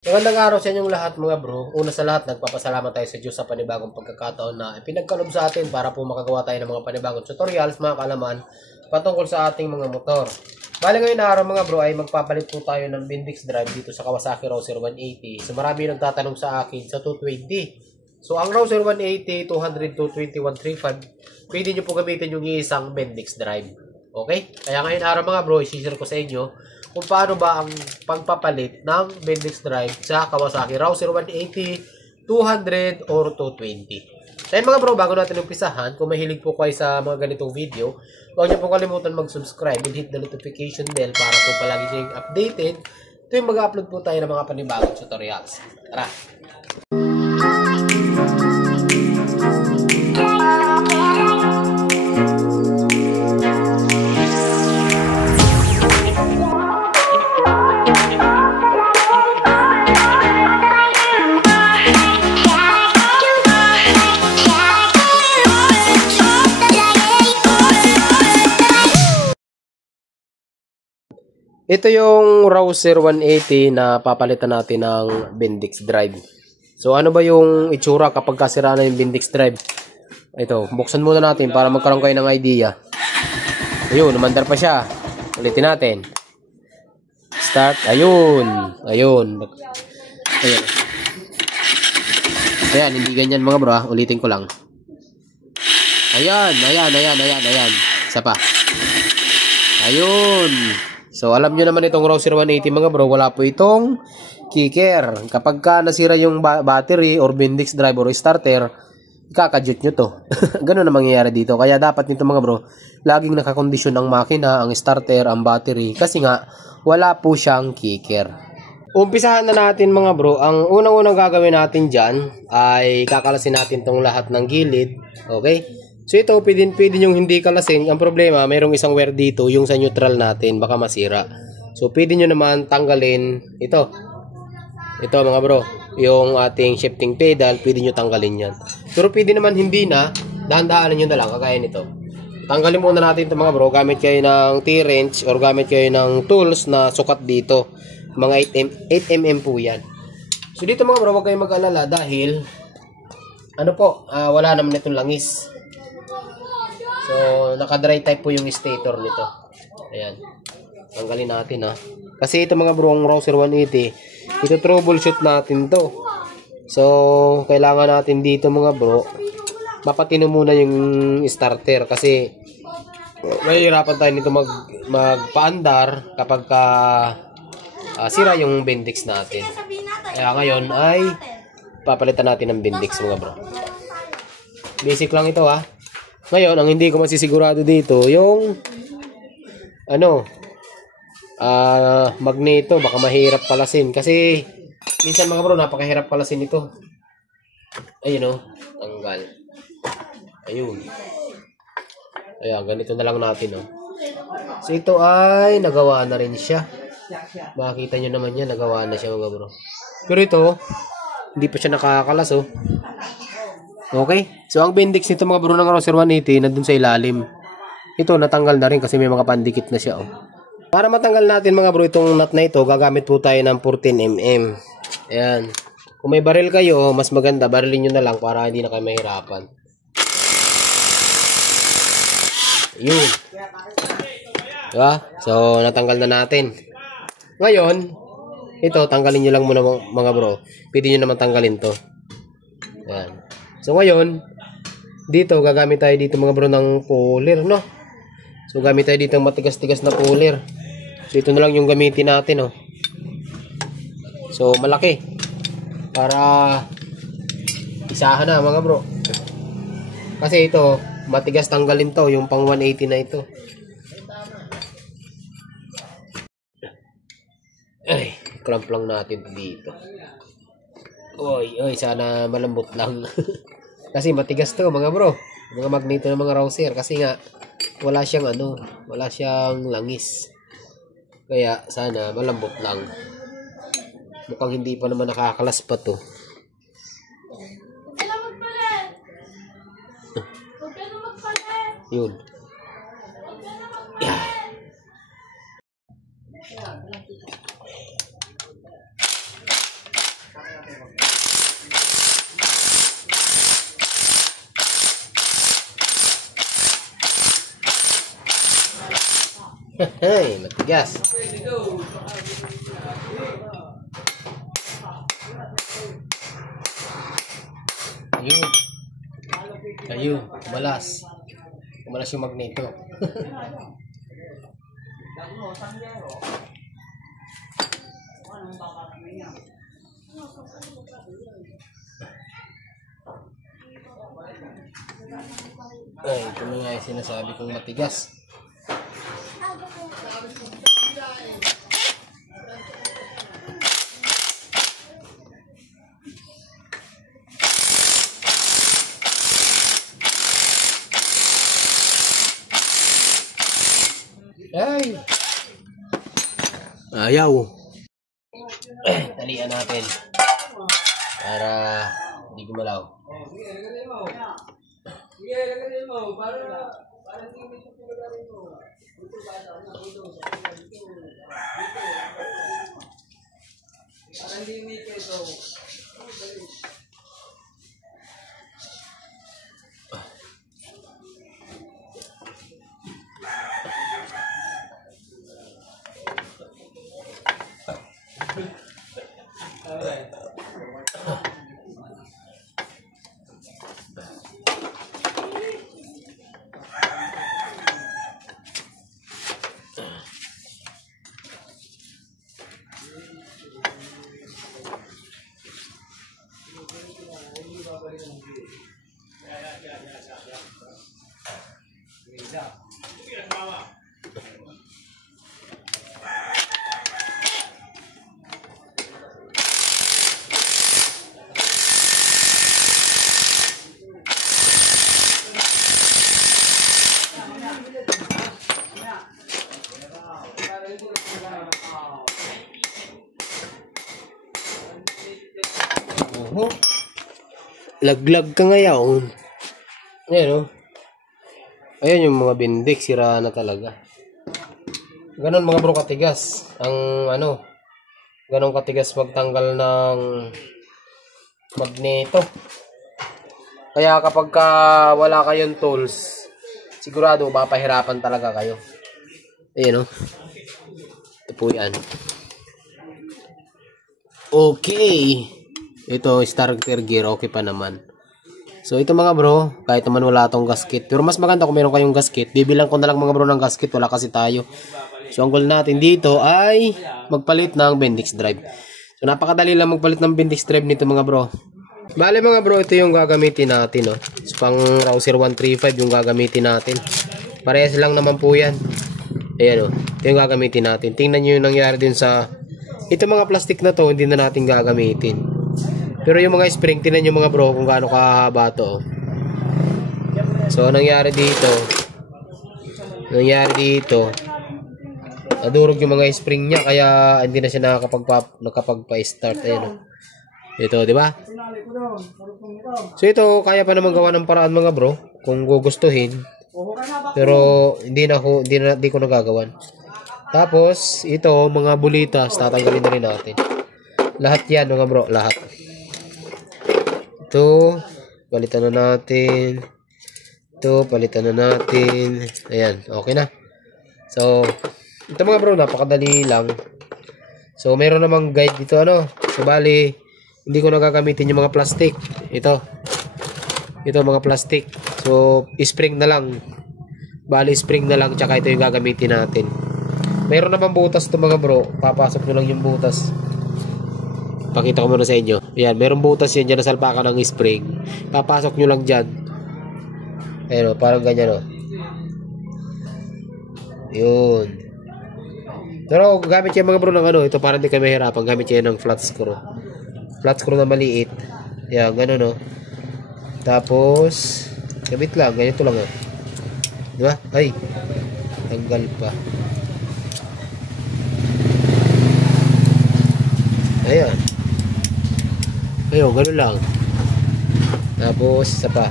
Magandang araw sa inyong lahat mga bro. Una sa lahat, nagpapasalamat tayo sa Diyos sa panibagong pagkakataon na ipinagkalob sa atin para po makagawa tayo ng mga panibagong tutorials, mga kaalaman patungkol sa ating mga motor. Bali ngayon na araw mga bro ay magpapalit po tayo ng Bendix drive dito sa Kawasaki Rouser 180. So marami nagtatanong sa akin sa 220. So ang Rouser 180, 200, 220, 135, pwede nyo po gamitin yung isang Bendix drive. Okay? Kaya ngayon araw mga bro, i-share ko sa inyo kung paano ba ang pagpapalit ng Bendix drive sa Kawasaki Rouser 180, 200, or 220. Kaya mga bro, bago natin umpisahan, kung mahilig po kayo sa mga ganitong video, huwag niyo po kalimutan mag-subscribe and hit the notification bell para po palagi kayong updated tuwing mag-upload po tayo ng mga panibagong tutorials. Tara! Ito yung Rouser 180 na papalitan natin ng Bendix drive. So ano ba yung itsura kapag kasira na yung Bendix drive? Ito, buksan muna natin para magkaroon kayo ng idea. Ayun, umandar pa siya. Ulitin natin. Start. Ayun. Ayun. Ayun. Ayan, hindi ganyan mga bro. Ulitin ko lang. Ayan. Isa pa. Ayun. So, alam nyo naman itong Rouser 180 mga bro, wala po itong kicker. Kapag ka nasira yung battery or Bendix drive or starter, ikakadjut nyo to. Ganun na mangyayari dito. Kaya dapat nito mga bro, laging nakakondisyon ang makina, ang starter, ang battery. Kasi nga, wala po siyang kicker. Umpisahan na natin mga bro. Ang unang-unang gagawin natin dyan ay kakalasin natin tong lahat ng gilid. Okay? So ito, pwede nyo hindi kalasin. Ang problema, mayroong isang wire dito, yung sa neutral natin, baka masira. So pwede nyo naman tanggalin ito. Ito mga bro, yung ating shifting pedal, pwede nyo tanggalin yan. Pero pwede naman hindi na, dahan-dahanan nyo na lang, kagaya nito. Tanggalin muna natin ito mga bro, gamit kayo ng T-wrench or gamit kayo ng tools na sukat dito. Mga 8mm po yan. So dito mga bro, huwag kayong mag-alala dahil, ano po, wala naman itong langis. So, naka-dry type po yung stator nito. Ayan. Tanggalin natin ha. Kasi ito mga bro, ang Rouser 180, ito troubleshoot natin to. So, kailangan natin dito mga bro, mapatino muna yung starter. Kasi, mahihirapan tayo nito magpaandar kapag sira yung Bendix natin. Kaya ngayon ay papalitan natin ng Bendix mga bro. Basic lang ito ha. Ngayon, ang hindi ko masisigurado dito, yung magneto, baka mahirap palasin. Kasi, minsan mga bro, napakahirap palasin ito. Ayun tanggal. Ayun. Ayan, ganito na lang natin So, ito ay nagawa na rin siya. Makikita nyo naman yan, nagawa na siya mga bro. Pero ito, hindi pa siya nakakalas Okay? So, ang Bendix nito mga bro ng Rouser 180 nandun sa ilalim. Ito, natanggal na rin kasi may mga pandikit na siya. Para matanggal natin mga bro itong nut na ito, gagamit po tayo ng 14mm. Ayan. Kung may baril kayo, mas maganda, barilin nyo na lang para hindi na kayo mahirapan. Ayun. Diba? So, natanggal na natin. Ngayon, ito, tanggalin nyo lang muna mga bro. Pwede nyo naman tanggalin to. Ayan. So ngayon, dito gagamit tayo dito mga bro ng puller, So gamit tayo dito ng matigas-tigas na puller. So ito na lang yung gamitin natin, So malaki. Para isahan na mga bro. Kasi ito, matigas tanggalin to, yung pang 180 na ito. Ay, clamp lang natin dito. Oy, sana malambot lang. Kasi matigas to mga bro. Mga magneto ng mga Rouser. Kasi nga, wala siyang langis. Kaya, sana malambot lang. Mukhang hindi pa naman nakakalas pa to. Yun. Yeah. Hey, matigas. Ayun. Ayun, kumalas. Kumalas yung magneto. Ay, ito na nga yung sinasabi kong matigas. Ay! Ayaw. Talian natin. Para hindi gumalaw. Laglag ka ngayon. Ayan o. Ayan yung mga bindik. Sira na talaga. Ganon mga bro katigas. Ang ano. Ganon katigas magtanggal ng magneto. Kaya kapag wala kayong tools, sigurado mapahirapan talaga kayo. Ayan o. Ito po yan. Okay. Ito, starter gear, okay pa naman. So, ito mga bro, kahit naman wala tong gasket. Pero mas maganda kung meron kayong gasket. Bibilang ko na lang mga bro ng gasket, wala kasi tayo. So, ang goal natin dito ay magpalit ng Bendix drive. So, napakadali lang magpalit ng Bendix drive nito mga bro. Bale mga bro, ito yung gagamitin natin. So, pang Rouser 135 yung gagamitin natin. Parehas lang naman po yan. Ayan o, ito yung gagamitin natin. Tingnan nyo yung nangyari din sa... Ito mga plastic na to, hindi na natin gagamitin. Pero yung mga spring, tinan nyo mga bro kung gaano kahaba to. So, nangyari dito, nadurog yung mga spring niya, kaya hindi na siya nakapagpa-start. Ayun. Ito, di ba? So, ito, kaya pa naman gawa ng paraan mga bro, kung gugustuhin. Pero, hindi ko nagagawan. Tapos, ito, mga bulitas, tatanggalin na rin natin. Lahat yan mga bro, lahat. Ito, palitan na natin. Ito, palitan na natin. Ayan, okay na. So, ito mga bro, napakadali lang. So, meron namang guide dito, ano. So, bali, hindi ko nagagamitin yung mga plastic. Ito, mga plastic. So, spring na lang. Bali, spring na lang, tsaka ito yung gagamitin natin. Meron namang butas ito mga bro. Papasok nyo lang yung butas. Pakita ko muna sa inyo. Ayan, merong butas yan dyan na salpakan ng spring. Papasok nyo lang dyan. Ayan o, parang ganyan o. Yun. Pero gamit yan mga bro ng ano. Ito parang di kayo mahirapan. Gamit yan ng flat screw. Flat screw na maliit. Ayan, ganun o. Tapos, gamit lang. Ganito lang o. Diba? Ay, tanggal pa. Ayan. Ayun, gano'n lang. Tapos, isa pa.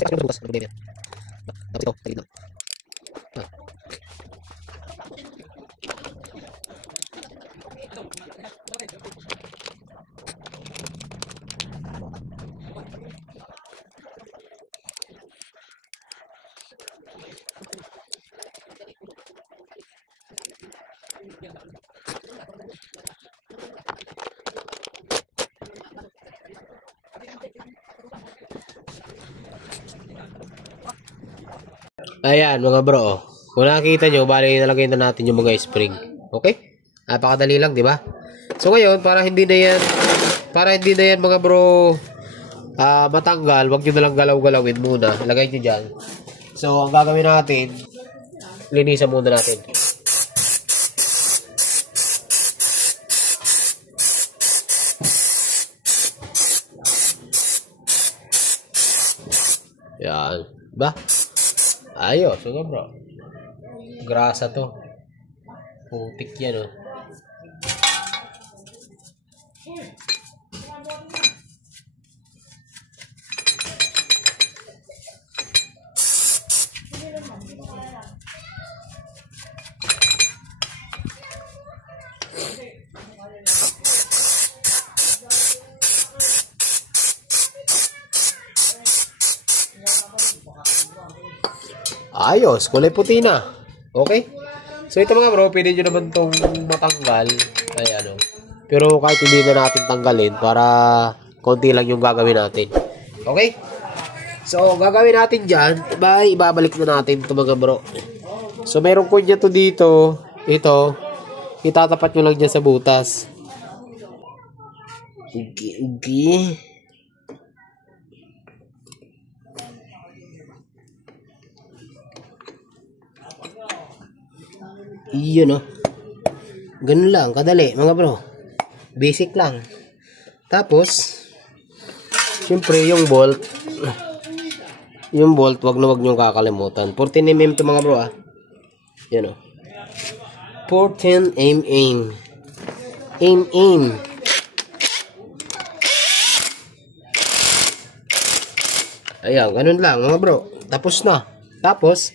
Tapos ito, tagin lang. Ayan mga bro, oh. Kung nakikita nyo, bali nalagay na natin yung mga spring. Okay? Napakadali lang, di ba? So ngayon, para hindi na yan mga bro matanggal, wag nyo na lang galaw-galawin muna. Lagay nyo dyan. So ang gagawin natin, linisan muna natin. Yan. Ba? Ayos. So bro. Grasa to. Putik yan, oh. Ayos, kulay puti na. Okay? So ito mga bro, pwede nyo naman itong matanggal. Ay ano. Pero kahit hindi na natin tanggalin, para konti lang yung gagawin natin. Okay? So gagawin natin dyan, ibabalik na natin ito mga bro. So mayroong kunya to dito. Ito. Itatapat nyo lang dyan sa butas. Okay. Iyon, no? Ganun lang, kadali mga bro. Basic lang. Tapos syempre yung bolt, wag nyo kakalimutan. 14mm to mga bro, ah. Yan, oh. 14mm. Aim. Ayan, ganun lang mga bro. Tapos na. Tapos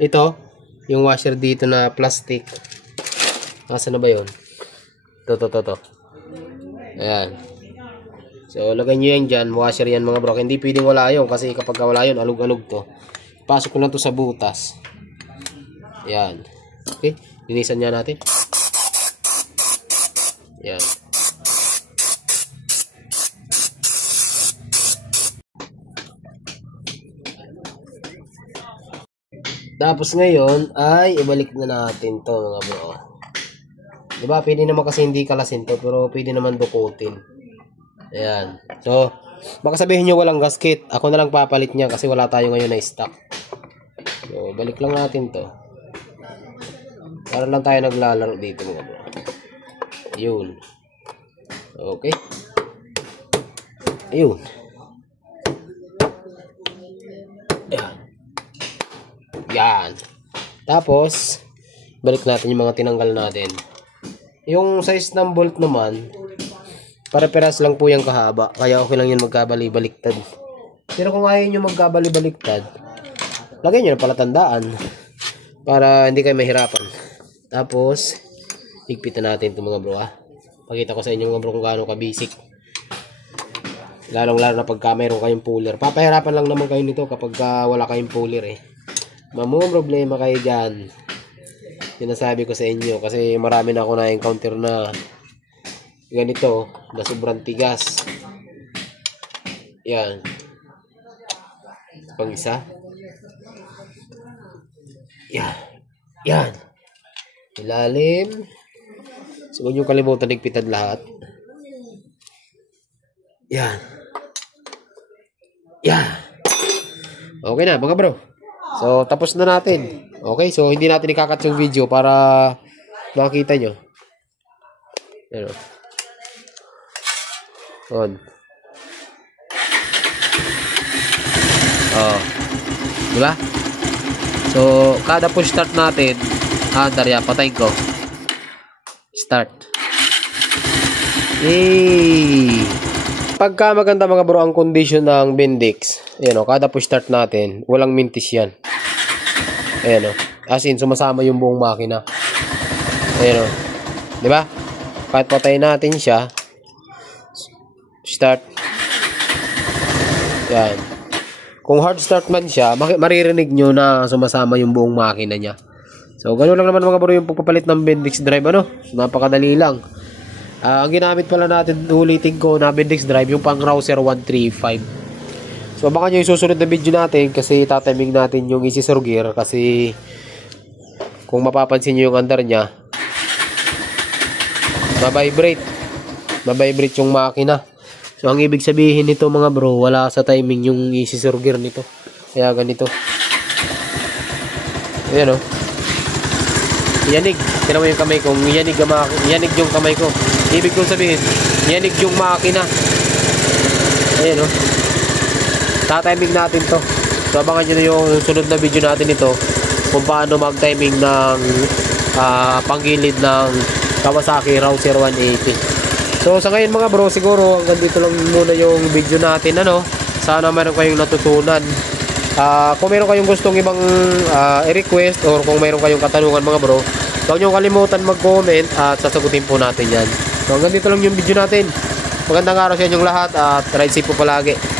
ito yung washer dito na plastic. Nasaan na ba yun? To. Ayan. So, lagay nyo yan dyan. Washer yan mga bro. Hindi pwedeng wala yun. Kasi kapag wala yun, alug-alug to. Pasok ko lang to sa butas. Ayan. Okay. Linisan niya natin. Ayan. Tapos ngayon ay ibalik na natin to mga bro. Diba? Pwede naman kasi hindi kalasin to, pero pwede naman dukutin. Ayan. So, baka sabihin nyo walang gasket. Ako na lang papalit niya kasi wala tayo ngayon na stock. So, balik lang natin to. Para lang tayo naglalaro dito mga bro. Yun. Okay. Ayun. Ayan. Yan. Tapos, balik natin yung mga tinanggal natin. Yung size ng bolt naman, para-peras lang po yung kahaba. Kaya okay lang yun magkabali-baliktad. Pero kung ayaw nyo magkabali-baliktad, lagay nyo na palatandaan para hindi kayo mahirapan. Tapos, higpitan natin ito mga bro, ah. Pakita ko sa inyo mga bro kung gaano ka-basic. Lalong-lalo na pagka mayroon kayong puller. Papahirapan lang naman kayo nito kapag wala kayong puller, eh. Problema kayo dyan. Sinasabi ko sa inyo kasi marami na ako na-encounter na ganito na sobrang tigas. Yan. Pang isa. Yan. Ilalim. So, huwag nyo kalimutan higpitan lahat. Yan. Okay na mga bro. So, tapos na natin. Okay, so hindi natin ikakat yung video para makita nyo. Yan o. On. Oh. Diba? So, kada push start natin, Darya, patayin ko. Start. Yay! Pagka maganda mga bro ang condition ng Bendix, ayan o, kada push start natin, walang mintis yan. Ayan o. As in, sumasama yung buong makina. Ayan o. Diba? Kahit patayin natin siya, start. Yan. Kung hard start man siya, maririnig nyo na sumasama yung buong makina niya. So, gano'n lang naman mga bro yung pagpapalit ng Bendix drive, ano? So, napakadali lang. Ang ginamit pala natin, ulitin ko na Bendix drive, yung pang Rouser 135. So, abangan nyo yung susunod na video natin kasi tatiming natin yung i-scissor gear kasi kung mapapansin nyo yung under nya, mabibrate yung makina. So, ang ibig sabihin nito mga bro, wala sa timing yung i-scissor gear nito. Kaya ganito. Ayan o. Yanig. Tira mo yung kamay ko. Yanig yung kamay ko. Ibig kong sabihin, yanig yung makina. Ayan o. Tatiming natin to. So, abangan nyo na yung sunod na video natin ito kung paano mag-timing ng panggilid ng Kawasaki Rouser 180. So, sa ngayon mga bro, siguro hanggang dito lang muna yung video natin. Ano? Sana meron kayong natutunan. Kung meron kayong gustong ibang i-request or kung meron kayong katanungan mga bro, huwag nyo kalimutan mag-comment at sasagutin po natin yan. So hanggang dito lang yung video natin. Magandang araw sa inyong lahat at ride safe po palagi.